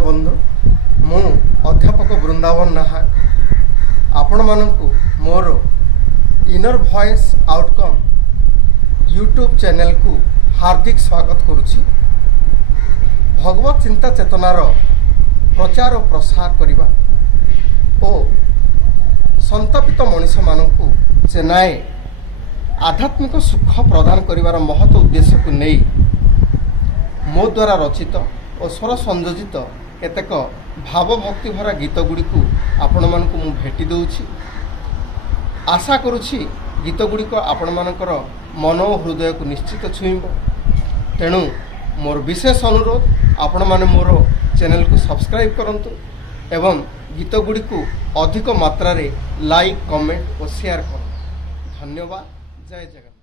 बंधु मु अध्यापक वृंदावन नाहक आपण मानकु मोर inner voice outcome YouTube channel को हार्दिक स्वागत करुछि। भगवत चिंता चेतनार प्रचार और प्रसार करिबा ओ संतापित मनीष मानकु चेनाए आध्यात्मिक सुख प्रदान करिवार महत्व उद्देश्य को नहीं मो द्वारा रचित और स्वर संयोजित केतेक भावभक्ति भरा गीत गुड़ी को आपण मानकु मु भेटी दउछि। आशा करुछि गीत गुड़िक आपण मानकर मन और हृदय को निश्चित छुईब। तेणु मोर विशेष अनुरोध आपण माने मोर चैनल को सब्सक्राइब करंतु एवं गीत गुड़ी को अधिक मात्रा रे लाइक कमेंट और शेयर करो। धन्यवाद। जय जगन्नाथ।